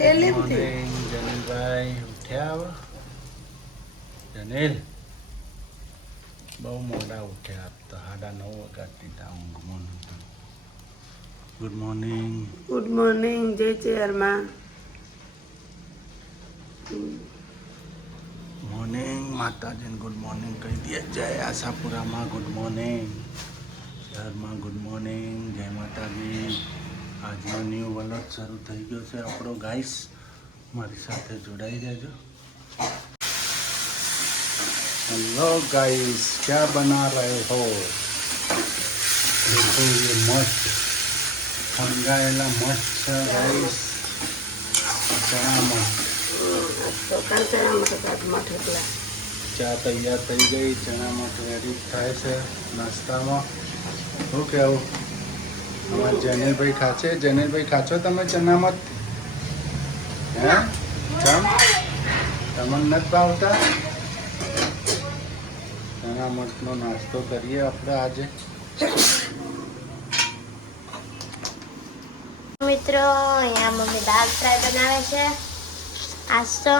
Morning જનીલભાઈ ઉઠ્યા હવે? જનીલ બહુ મોડા ઉઠ્યા તો 9:30 વાગ્યાથી ઊંઘમાં નહોતું. Good morning. ગુડ મોર્નિંગ જય ચેરમાં. મોર્નિંગ માતાજીને ગુડ મોર્નિંગ કહી દે. જય આશાપુરામાં ગુડ મોર્નિંગ, શહેરમાં ગુડ મોર્નિંગ, જય માતાજી. આજનો ન્યૂ વલોગ શરૂ થઈ ગયો છે આપણો. ગાઈસ મારી સાથે જોડાઈ રહેજો. हेलो गाइस, क्या बना रहे हो? देखो ये मठ फंगाएला मठ છે गाइस. ચણા મઠ. તો કાંચા મઠ એટલા ચા તૈયાર થઈ ગઈ, ચણા મઠ રેડી થાય છે નાસ્તામાં. શું કહેવું? અમારા જનીલભાઈ ખાશે. જનીલભાઈ ખાશો તમે ચણા મઠ? હે ચમ તમને નથી ભાવતા? ચણા મઠનો નાસ્તો કરીએ આપણે આજે. મિત્રો અહીંયા મમ્મી દાળ ફ્રાય બનાવે છે. આજ તો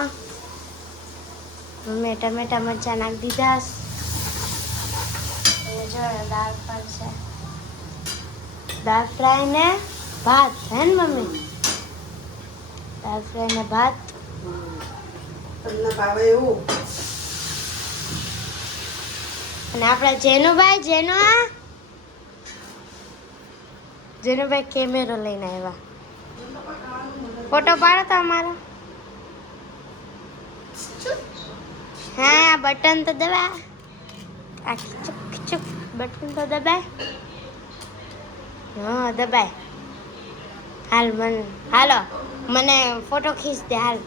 મમ્મી ટમેટા મરચાં નાખી દીધા. જો દાળ પર છે દાળ ફ્રાય ને ભાત. હે ને મમ્મી? દાળ ફ્રાય ને ભાત. તમને ભાવે એવું? અને આપણા જેનુભાઈ કેમેરો લઈને આવ્યા. ફોટો પાડો તો અમારો. હા બટન તો દબા. આખી ચુક ચુક બટન તો દબાય. હા દબાય. હાલો મને ફોટો ખીચ દે. હાલ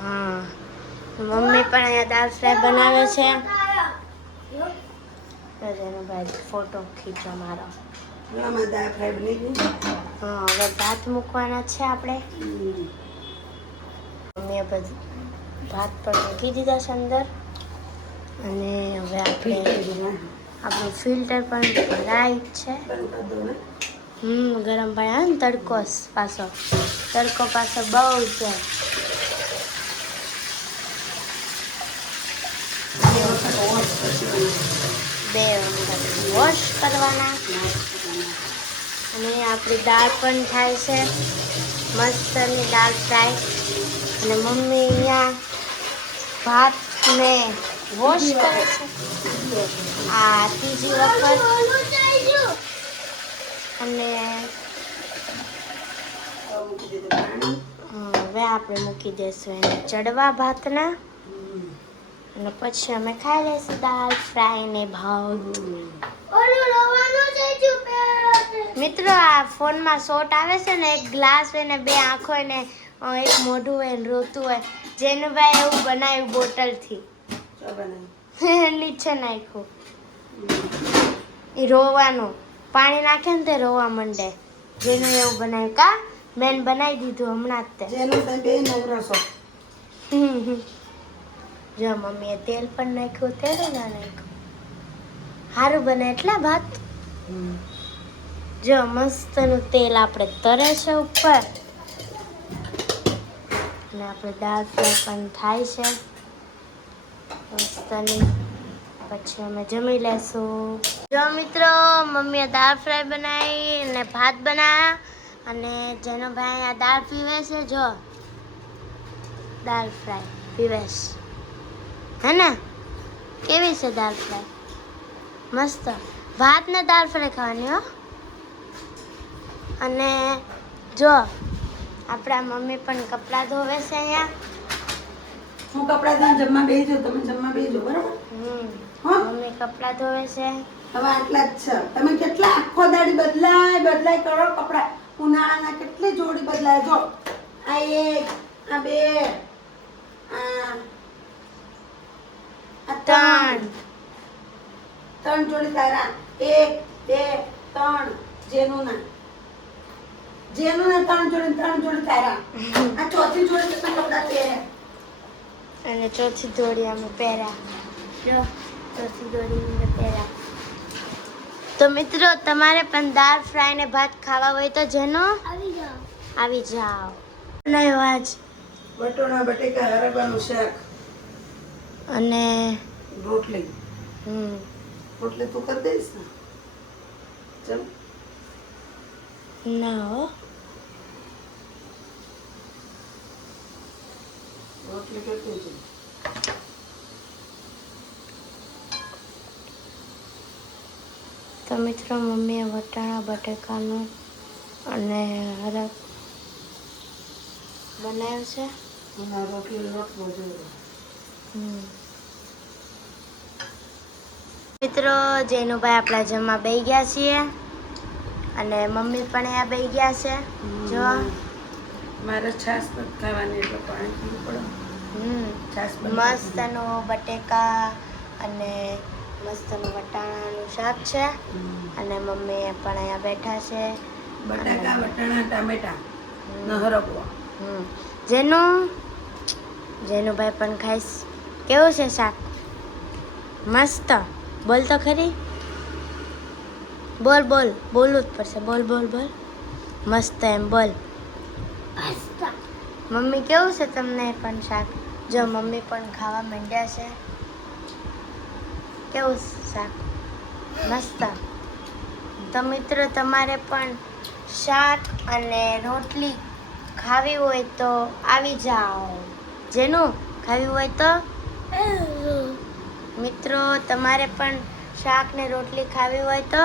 હા મમ્મી પણ અહીંયા દાળ ફ્રાય બનાવે છે. ભાઈ ફોટો ખીચો મારો. આમાં દાળ ફ્રાય બની ગઈ. હા હવે ભાત મૂકવાના છે આપણે. મમ્મીએ બધું ભાત પણ મૂકી દીધા છે અંદર. અને હવે આપણે આપણું ફિલ્ટર પણ ભરાય છે. ગરમ પાણી આવે ને તડકો પાછો બહુ છે. બે વોશ કરવાના. અને આપણી દાળ પણ થાય છે મસ્તની દાળ ફ્રાય. અને મમ્મી અહીંયા ભાતને વોશ કરે છે આ ત્રીજી વખત. અને હવે આપણે મૂકી દઈશું એને ચડવા ભાતના. અને પછી અમે ખાઈ લઈશું દાળ ફ્રાય ને ભાત. મિત્રો આ ફોનમાં શોટ આવે છે ને, એક ગ્લાસ હોય ને બે આંખો હોય ને એક મોઢું હોય ને રોતું હોય. જેનુભાઈ એવું બનાવ્યું બોટલથી. નીચે નાખ્યું એ રોવાનું. પાણી નાખે ને તે રોવા માંડે. જેનું એવું બનાવ્યું. કા મેં બનાવી દીધું હમણાં જ. જો મમ્મીએ તેલ પણ નાખ્યું. તેલ ના નાખ્યું. સારું બને એટલા ભાત. જો મસ્તનું તેલ આપણે તરે છે ઉપર. અને આપણે દાળ ફ્રાય પણ થાય છે મસ્તની. પછી અમે જમી લેશું. જો મિત્રો મમ્મીએ દાળ ફ્રાય બનાવી અને ભાત બનાવ્યા. અને જેનો ભાઈ આ દાળ પીવે છે. જો દાળ ફ્રાય પીવે છે. હે ને કેવી છે દાળ ફ્રાય? મસ્ત. ભાત ને દાળ ફ્રાય ખાવાની હો. અને જો આપણા મમ્મી પણ કપડાં ધોવે છે અહીંયા. હું કપડાં ધોઈને જમવા બેસજો. તમે જમવા બેસજો બરાબર? મમ્મી કપડાં ધોવે છે. હવે આટલા જ છે. તમે કેટલા આખો દાડી બદલાય કરો કપડાં. ઉનાળાના કેટલી જોડી બદલાય. જો આ એક, આ બે, આ ત્રણ જોડી તારા. 1 2 3 જેનું ના 3 જોડી તારા. આ ચોથી જોડી તમે કપડાં પહેરે. અને ચોથી જોડી અમે પહેર્યા. જો ચોથી જોડી અમે પહેર્યા. તો મિત્રો તમારે પણ દાળ ફ્રાય ને ભાત ખાવા હોય તો જેનો આવી જાઓ બનાવ્યો આજ બટોણા બટેકા હરગવાનું શાક અને રોટલી હમ રોટલી તું કરી દઈશ ને ચલ ના હો રોટલી કેટલી છે તો મિત્રો મમ્મીએ વટાણા બટેકાનું અને હરક બનાવ્યું છે અને રોટલી રોટલો જોયો મિત્રો જેનુભાઈ આપણા જમવા બેસી ગયા છીએ અને મમ્મી પણ અહીંયા બેસી ગયા છે જો મારે છાશ નથી ખાવાની એટલે પાણી પીવું પડે છાશ મસ્તનું બટેકા અને મસ્તનું વટાણાનું શાક છે અને મમ્મી પણ અહીંયા બેઠા છે બટાકા વટાણા ટામેટા ને હરગવો જેનુભાઈ પણ ખાઈશ કેવું છે શાક મસ્ત બોલ તો ખરી બોલ બોલવું જ પડશે બોલ મસ્ત એમ બોલ મમ્મી કેવું છે તમને પણ શાક જો મમ્મી પણ ખાવા માંડ્યા છે કેવું શાક મસ્ત તો મિત્રો તમારે પણ શાક અને રોટલી ખાવી હોય તો આવી જાઓ જેનું ખાવી હોય તો મિત્રો તમારે પણ શાક ને રોટલી ખાવી હોય તો